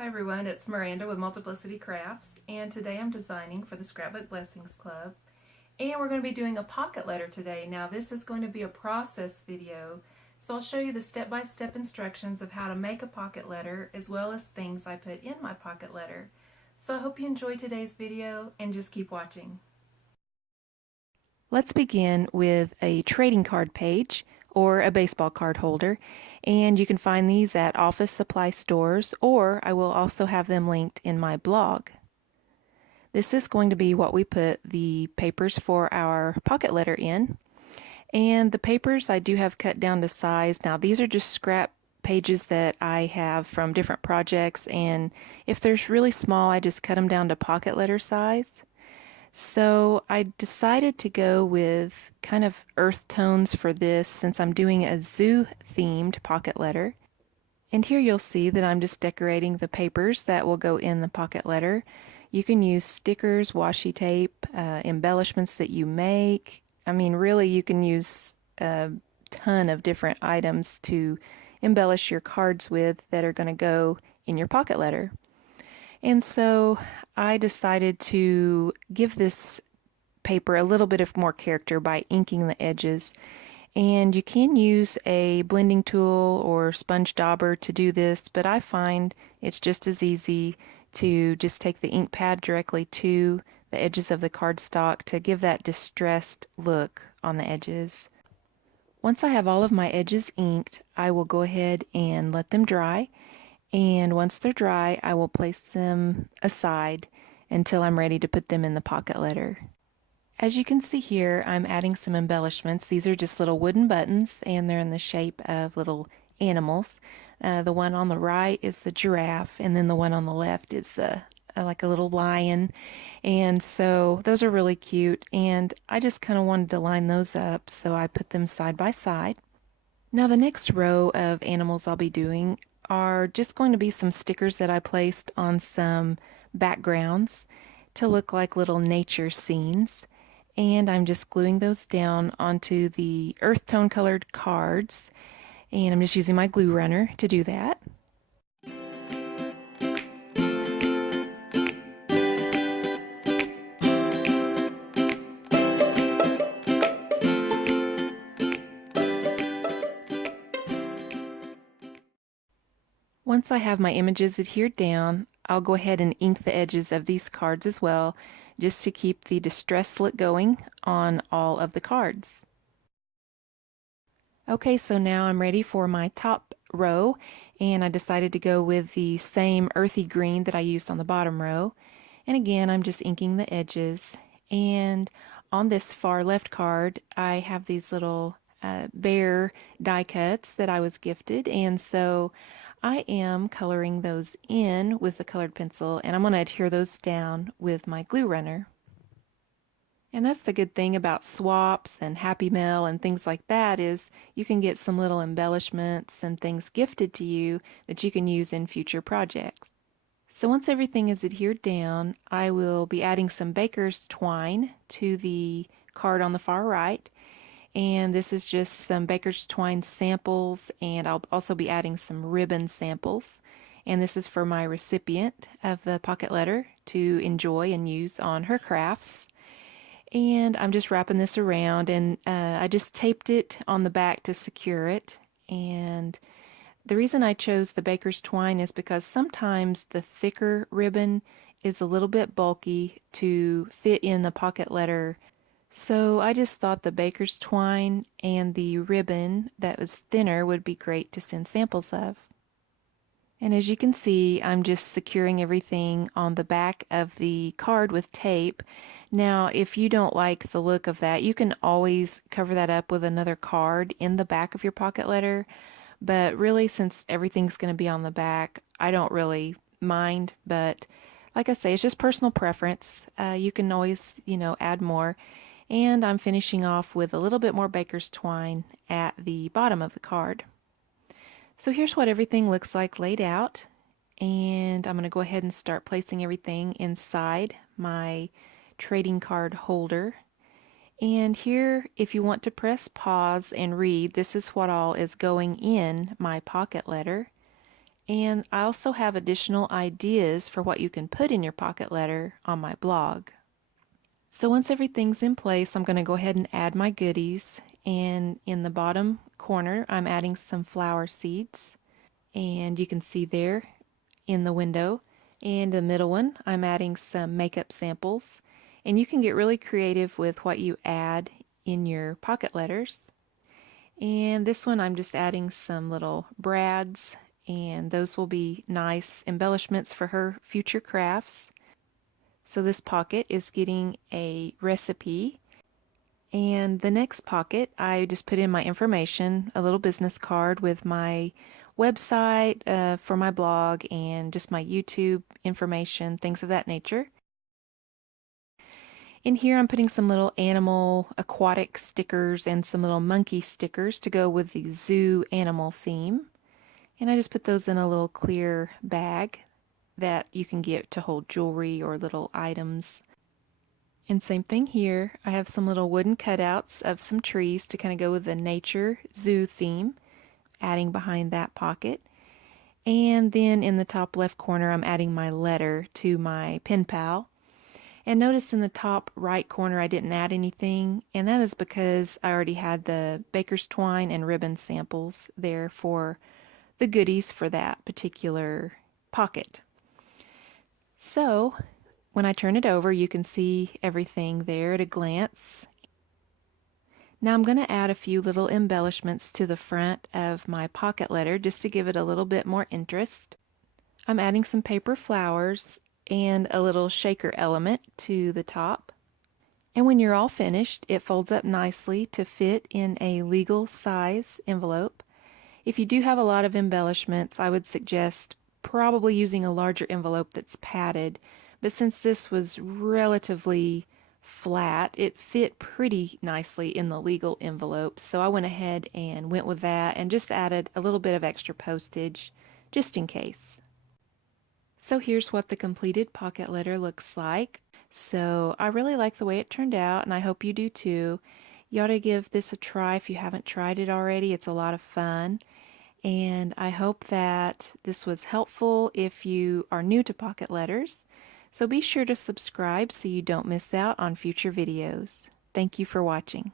Hi everyone, it's Miranda with Multiplicity Crafts, and today I'm designing for the Scrapbook Blessings Club, and we're going to be doing a pocket letter today. Now this is going to be a process video, so I'll show you the step-by-step instructions of how to make a pocket letter as well as things I put in my pocket letter. So I hope you enjoy today's video and just keep watching. Let's begin with a trading card page or a baseball card holder, and you can find these at office supply stores, or I will also have them linked in my blog. This is going to be what we put the papers for our pocket letter in, and the papers I do have cut down to size. Now these are just scrap pages that I have from different projects, and if they're really small I just cut them down to pocket letter size. So I decided to go with kind of earth tones for this since I'm doing a zoo themed pocket letter. And here you'll see that I'm just decorating the papers that will go in the pocket letter. You can use stickers, washi tape, embellishments that you make. I mean, really you can use a ton of different items to embellish your cards with that are going to go in your pocket letter. And so I decided to give this paper a little bit of more character by inking the edges. And you can use a blending tool or sponge dauber to do this, but I find it's just as easy to just take the ink pad directly to the edges of the cardstock to give that distressed look on the edges. Once I have all of my edges inked, I will go ahead and let them dry. And once they're dry, I will place them aside until I'm ready to put them in the pocket letter. As you can see here, I'm adding some embellishments. These are just little wooden buttons, and they're in the shape of little animals. The one on the right is the giraffe, and then the one on the left is like a little lion. And so those are really cute, and I just kind of wanted to line those up, so I put them side by side. Now the next row of animals I'll be doing are just going to be some stickers that I placed on some backgrounds to look like little nature scenes. And I'm just gluing those down onto the earth tone colored cards. And I'm just using my glue runner to do that. Once I have my images adhered down, I'll go ahead and ink the edges of these cards as well, just to keep the distress look going on all of the cards. Okay, so now I'm ready for my top row, and I decided to go with the same earthy green that I used on the bottom row. And again, I'm just inking the edges. And on this far left card, I have these little bear die cuts that I was gifted, and so I am coloring those in with the colored pencil, and I'm going to adhere those down with my glue runner. And that's the good thing about swaps and Happy Mail and things like that, is you can get some little embellishments and things gifted to you that you can use in future projects. So once everything is adhered down, I will be adding some baker's twine to the card on the far right. And this is just some baker's twine samples, and I'll also be adding some ribbon samples. And this is for my recipient of the pocket letter to enjoy and use on her crafts. And I'm just wrapping this around, and I just taped it on the back to secure it. And the reason I chose the baker's twine is because sometimes the thicker ribbon is a little bit bulky to fit in the pocket letter. So I just thought the baker's twine and the ribbon that was thinner would be great to send samples of. And as you can see, I'm just securing everything on the back of the card with tape. Now, if you don't like the look of that, you can always cover that up with another card in the back of your pocket letter. But really, since everything's going to be on the back, I don't really mind. But like I say, it's just personal preference. You can always, add more. And I'm finishing off with a little bit more baker's twine at the bottom of the card. So here's what everything looks like laid out, and I'm going to go ahead and start placing everything inside my trading card holder. And here, if you want to press pause and read, this is what all is going in my pocket letter. And I also have additional ideas for what you can put in your pocket letter on my blog. So once everything's in place, I'm going to go ahead and add my goodies. And in the bottom corner, I'm adding some flower seeds. And you can see there in the window. And the middle one, I'm adding some makeup samples. And you can get really creative with what you add in your pocket letters. And this one, I'm just adding some little brads, and those will be nice embellishments for her future crafts. So this pocket is getting a recipe. And the next pocket, I just put in my information, a little business card with my website for my blog and just my YouTube information, things of that nature. In here I'm putting some little animal aquatic stickers and some little monkey stickers to go with the zoo animal theme. And I just put those in a little clear bag that you can get to hold jewelry or little items. And same thing here, I have some little wooden cutouts of some trees to kind of go with the nature zoo theme, adding behind that pocket. And then in the top left corner, I'm adding my letter to my pen pal. And notice in the top right corner, I didn't add anything, and that is because I already had the baker's twine and ribbon samples there for the goodies for that particular pocket. So when I turn it over, you can see everything there at a glance. Now I'm going to add a few little embellishments to the front of my pocket letter just to give it a little bit more interest. I'm adding some paper flowers and a little shaker element to the top. And when you're all finished, it folds up nicely to fit in a legal size envelope. If you do have a lot of embellishments, I would suggest probably using a larger envelope that's padded, but since this was relatively flat, it fit pretty nicely in the legal envelope, so I went ahead and went with that and just added a little bit of extra postage just in case. So here's what the completed pocket letter looks like. So I really like the way it turned out, and I hope you do too. You ought to give this a try if you haven't tried it already. It's a lot of fun. And I hope that this was helpful if you are new to pocket letters. So be sure to subscribe so you don't miss out on future videos. Thank you for watching.